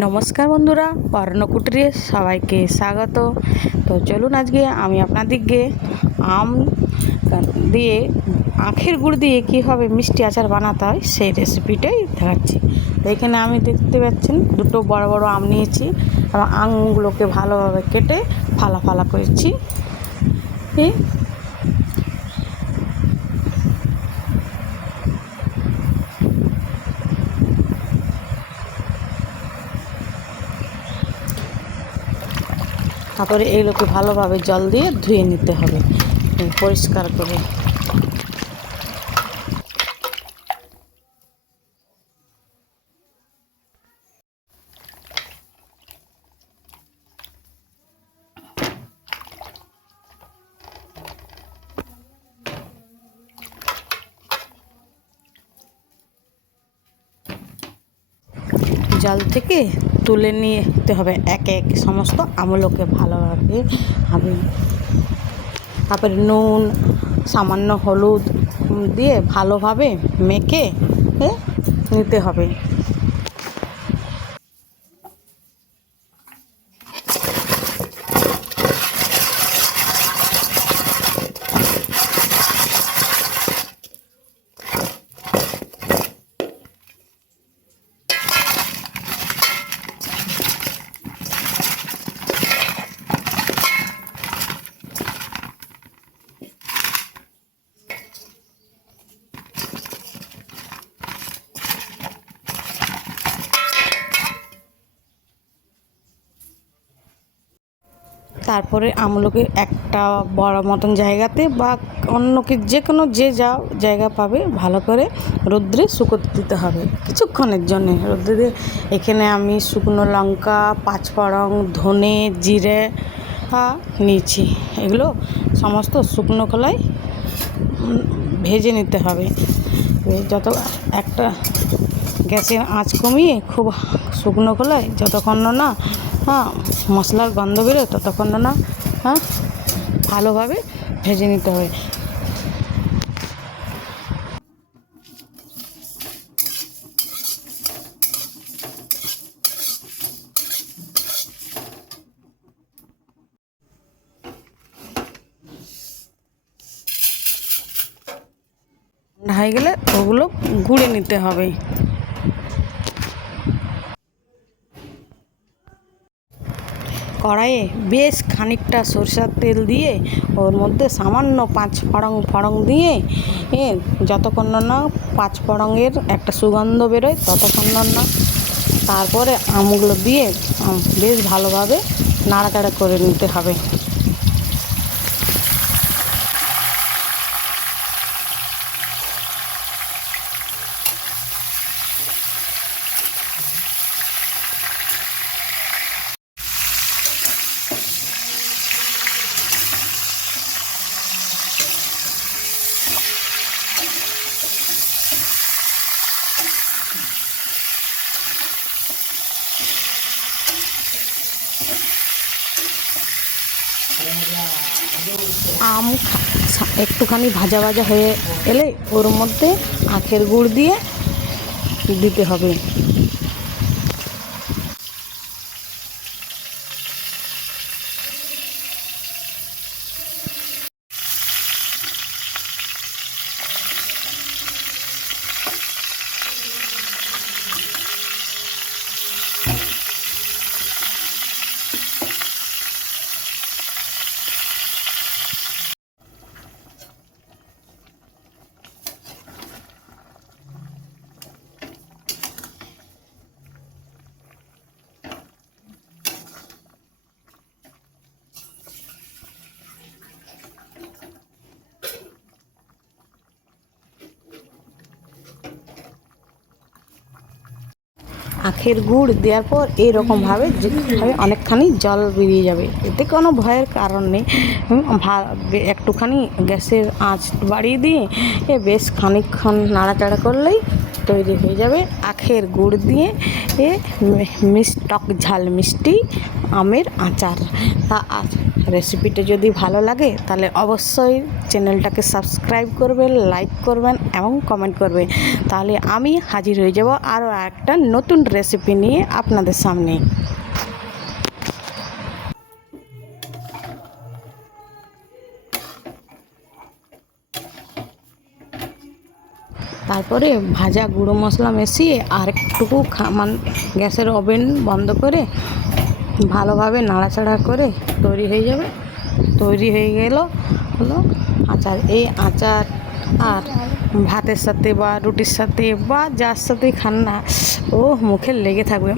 নমস্কার বন্ধুরা, অরণ্যকুটিরে সবাইকে স্বাগত। তো চলুন আজকে আমি আপনাদেরকে আম দিয়ে আখের গুড় দিয়ে কীভাবে মিষ্টি আচার বানাতে হয় সেই রেসিপিটাই দেখাচ্ছি। তো এখানে আমি দেখতে পাচ্ছেন দুটো বড় বড় আম নিয়েছি এবং আমগুলোকে ভালোভাবে কেটে ফালা ফালা করেছি। তারপরে এইগুলোকে ভালোভাবে জল দিয়ে ধুয়ে নিতে হবে পরিষ্কার করে। জল থেকে তুলে নিতে হবে একে একে সমস্ত আমগুলোকে ভালোভাবে। তারপরে নুন, সামান্য হলুদ দিয়ে ভালোভাবে মেখে নিতে হবে। তারপরে আমগুলোকে একটা বড় মতন জায়গাতে বা অন্য যে কোনো যা জায়গা পাবে ভালো করে রোদ্রে শুকোতে দিতে হবে কিছুক্ষণের জন্য রোদ্রে দিয়ে। এখানে আমি শুকনো লঙ্কা, পাঁচফোড়ন, ধনে, জিরে নিয়েছি। এগুলো সমস্ত শুকনো কলাই ভেজে নিতে হবে। যত একটা গ্যাসের আঁচ কমিয়ে খুব শুকনো কলাই যতক্ষণ না মশলার গন্ধ বেরোয় ততক্ষণ না ভালোভাবে ভেজে নিতে হবে। ঠান্ডা হয়ে গেলে ওগুলো গুঁড়ে নিতে হবে। কড়াইয়ে বেশ খানিকটা সরষের তেল দিয়ে ওর মধ্যে সামান্য পাঁচফোড়ন দিয়ে যতক্ষণ না পাঁচফোড়নের একটা সুগন্ধ বেরোয় ততক্ষণ না তারপরে আমগুলো দিয়ে বেশ ভালোভাবে নাড়াচাড়া করে নিতে হবে। আম একটুখানি ভাজা ভাজা হয়ে এলে ওর মধ্যে আখের গুড় দিয়ে দিতে হবে। আখের গুড় দেওয়ার পর এইরকমভাবে অনেকখানি জল বেরিয়ে যাবে, এতে কোনো ভয়ের কারণ নেই। একটুখানি গ্যাসের আঁচ বাড়িয়ে দিয়ে বেশ খানিকক্ষণ নাড়াচাড়া করলেই তৈরি হয়ে যাবে আখের গুড় দিয়ে টক ঝাল মিষ্টি আমের আচার। তা আজ রেসিপিটা যদি ভালো লাগে তাহলে অবশ্যই চ্যানেলটাকে সাবস্ক্রাইব করবেন, লাইক করবেন এবং কমেন্ট করবেন। তাহলে আমি হাজির হয়ে যাব আরও একটা নতুন রেসিপি নিয়ে আপনাদের সামনে। তারপরে ভাজা গুঁড়ো মশলা মিশিয়ে আর একটুকু গ্যাসের ওভেন বন্ধ করে ভালোভাবে নাড়াচাড়া করে তৈরি হয়ে যাবে। তৈরি হয়ে হলো আচার। এই আচার আর ভাতের সাথে বা রুটির সাথে বা যার সাথেই খান না, ও মুখে লেগে থাকবে।